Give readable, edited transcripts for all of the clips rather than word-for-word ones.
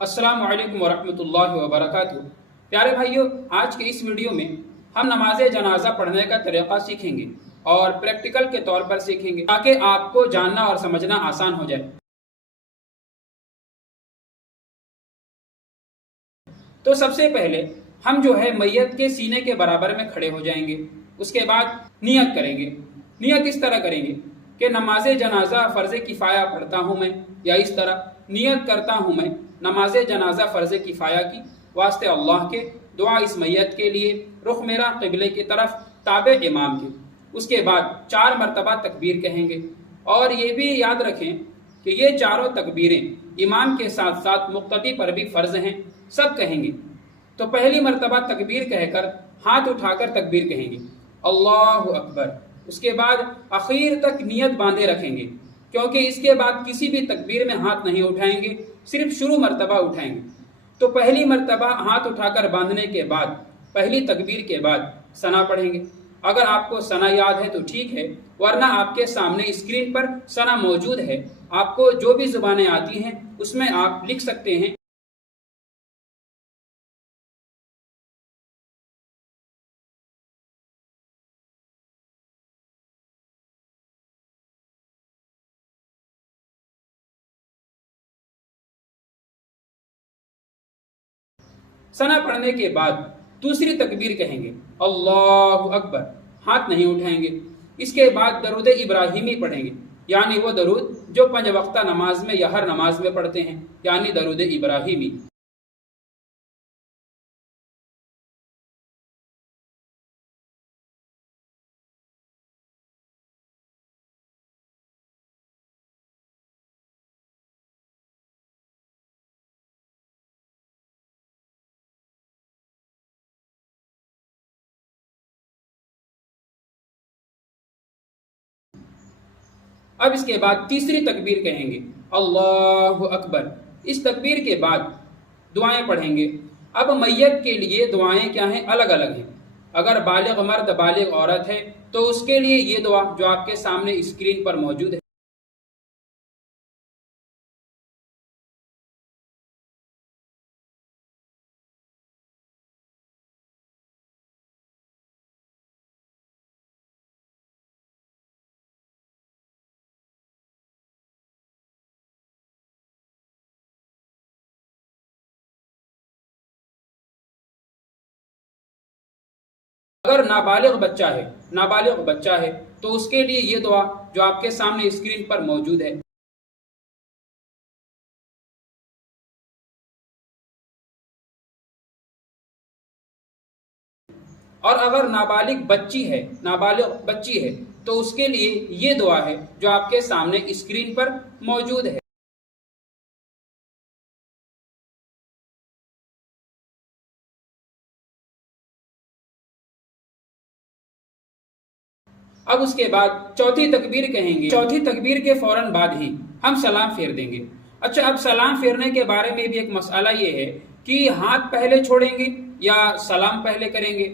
अस्सलामु अलैकुम वरहमतुल्लाहि वबरकातुहू। प्यारे भाइयों, आज के इस वीडियो में हम नमाज जनाजा पढ़ने का तरीक़ा सीखेंगे और प्रैक्टिकल के तौर पर सीखेंगे ताकि आपको जानना और समझना आसान हो जाए। तो सबसे पहले हम मैयत के सीने के बराबर में खड़े हो जाएंगे। उसके बाद नियत करेंगे। नियत इस तरह करेंगे कि नमाज जनाजा फ़र्ज़ किफ़ाया पढ़ता हूँ मैं, या इस तरह नियत करता हूँ मैं नमाज जनाजा फ़र्ज़ किफ़ाया की वास्ते अल्लाह के, दुआ इस मैयत के लिए, रुख मेरा क़िबले की तरफ, ताबे इमाम के। उसके बाद 4 मरतबा तकबीर कहेंगे और ये भी याद रखें कि ये चारों तकबीरें इमाम के साथ साथ मुक्तदी पर भी फ़र्ज़ हैं, सब कहेंगे। तो पहली मरतबा तकबीर कहकर हाथ उठाकर तकबीर कहेंगे, अल्लाहु अकबर। उसके बाद आखिर तक नियत बांधे रखेंगे, क्योंकि इसके बाद किसी भी तकबीर में हाथ नहीं उठाएंगे, सिर्फ शुरू मरतबा उठाएंगे। तो पहली मरतबा हाथ उठाकर बांधने के बाद पहली तकबीर के बाद सना पढ़ेंगे। अगर आपको सना याद है तो ठीक है, वरना आपके सामने स्क्रीन पर सना मौजूद है। आपको जो भी जुबानें आती हैं उसमें आप लिख सकते हैं। सना पढ़ने के बाद दूसरी तकबीर कहेंगे, अल्लाहु अकबर, हाथ नहीं उठाएंगे। इसके बाद दरूद इब्राहिमी पढ़ेंगे, यानी वो दरूद जो 5 वक्ता नमाज में या हर नमाज में पढ़ते हैं, यानी दरूद इब्राहिमी। अब इसके बाद तीसरी तकबीर कहेंगे, अल्लाहु अकबर। इस तकबीर के बाद दुआएं पढ़ेंगे। अब मैयत के लिए दुआएं क्या हैं? अलग अलग हैं। अगर बालिग मर्द बालिग औरत है तो उसके लिए ये दुआ जो आपके सामने स्क्रीन पर मौजूद है। अगर नाबालिग बच्चा है तो उसके लिए ये दुआ जो आपके सामने स्क्रीन पर मौजूद है। और अगर नाबालिग बच्ची है तो उसके लिए ये दुआ है जो आपके सामने स्क्रीन पर मौजूद है। अब उसके बाद चौथी तकबीर कहेंगे। चौथी तकबीर के फौरन बाद ही हम सलाम फेर देंगे। अच्छा, अब सलाम फेरने के बारे में भी एक मसला ये है कि हाथ पहले छोड़ेंगे या सलाम पहले करेंगे।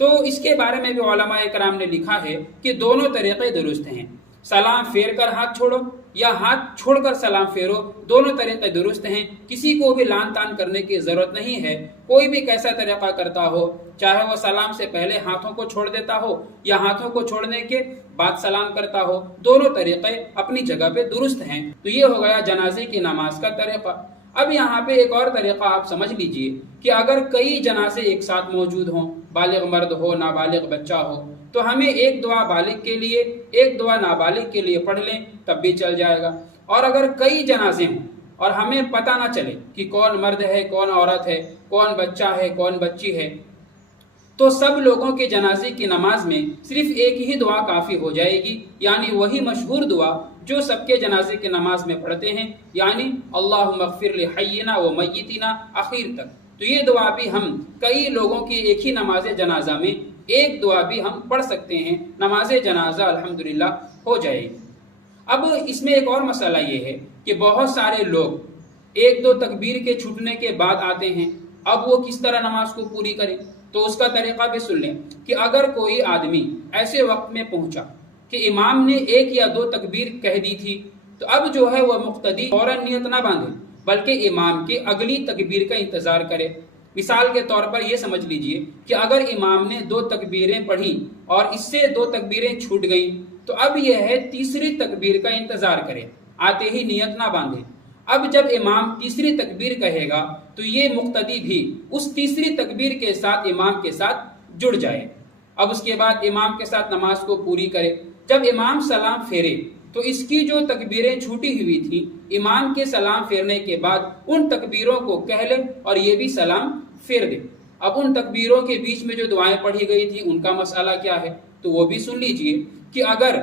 तो इसके बारे में भी उलमा इकराम ने लिखा है कि दोनों तरीक़े दुरुस्त हैं। सलाम फेर कर हाथ छोड़ो या हाथ छोड़कर सलाम फेरो, दोनों तरीक़े दुरुस्त हैं। किसी को भी लान तान करने की ज़रूरत नहीं है। कोई भी कैसा तरीक़ा करता हो, चाहे वो सलाम से पहले हाथों को छोड़ देता हो या हाथों को छोड़ने के बाद सलाम करता हो, दोनों तरीक़े अपनी जगह पे दुरुस्त हैं। तो ये हो गया जनाजे की नमाज का तरीक़ा। अब यहाँ पे एक और तरीक़ा आप समझ लीजिए कि अगर कई जनाजे एक साथ मौजूद हों, बालिग मर्द हो, नाबालिग बच्चा हो, तो हमें एक दुआ बालिग के लिए, एक दुआ नाबालिग के लिए पढ़ लें, तब भी चल जाएगा। और अगर कई जनाजे हों और हमें पता ना चले कि कौन मर्द है, कौन औरत है, कौन बच्चा है, कौन बच्ची है, तो सब लोगों के जनाजे की नमाज में सिर्फ एक ही दुआ काफ़ी हो जाएगी, यानी वही मशहूर दुआ जो सबके जनाजे के नमाज में पढ़ते हैं, यानी अल्लाहुम्मा अग़फ़िर लि हय्यिना व मय्यितिना, आखिर तक। तो ये दुआ भी हम कई लोगों की एक ही नमाज जनाजा में एक दुआ भी हम पढ़ सकते हैं। नमाज जनाजा अल्हम्दुलिल्लाह हो जाएगी। अब इसमें एक और मसला ये है कि बहुत सारे लोग 1-2 तकबीर के छूटने के बाद आते हैं। अब वो किस तरह नमाज को पूरी करें, तो उसका तरीका भी सुन लें कि अगर कोई आदमी ऐसे वक्त में पहुंचा कि इमाम ने 1 या 2 तकबीर कह दी थी, तो अब जो है वह मुक्तदी फौरन नियत ना बांधे, بلکہ امام کے اگلی تکبیر کا انتظار کرے۔ مثال کے طور پر یہ سمجھ لیجئے کہ اگر امام نے 2 تکبیریں پڑھی اور اس سے 2 تکبیریں چھوٹ گئیں تو اب یہ ہے تیسری تکبیر کا انتظار کرے، آتے ہی نیت نہ باندھے۔ اب جب امام تیسری تکبیر کہے گا تو یہ مقتدی بھی اس تیسری تکبیر کے ساتھ امام کے ساتھ جڑ جائے۔ اب اس کے بعد امام کے ساتھ نماز کو پوری کرے۔ جب امام سلام پھیرے تو اس کی جو تکبیریں چھوٹی ہوئی تھیں، امام کے سلام پھیرنے کے بعد ان تکبیروں کو کہہ لے اور یہ بھی سلام پھیر دے۔ اب ان تکبیروں کے بیچ میں جو دعائیں پڑھی گئی تھی ان کا مسئلہ کیا ہے تو وہ بھی سن لیجئے کہ اگر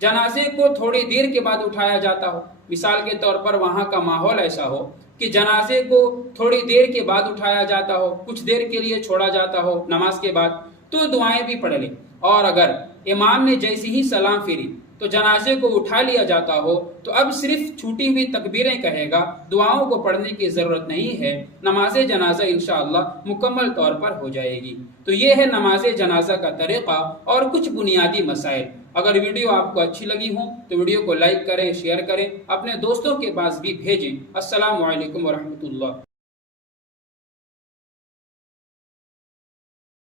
جنازے کو تھوڑی دیر کے بعد اٹھایا جاتا ہو، مثال کے طور پر وہاں کا ماحول ایسا ہو کہ جنازے کو تھوڑی دیر کے بعد اٹھایا جاتا ہو، کچھ دیر کے لیے چھوڑا جاتا ہو نماز کے بعد، تو دعائیں بھی پڑھ لیں۔ اور اگر امام نے جیسے ہی سلام پھیری تو جنازے کو اٹھا لیا جاتا ہو تو اب صرف چھوٹی ہوئی تکبیریں کہے گا، دعاؤں کو پڑھنے کی ضرورت نہیں ہے، نماز جنازہ انشاءاللہ مکمل طور پر ہو جائے گی۔ تو یہ ہے نماز جنازہ کا طریقہ اور کچھ بنیادی مسائل۔ اگر ویڈیو آپ کو اچھی لگی ہوں تو ویڈیو کو لائک کریں، شیئر کریں، اپنے دوستوں کے پاس بھی بھیجیں۔ السلام علیکم ورحمۃ اللہ۔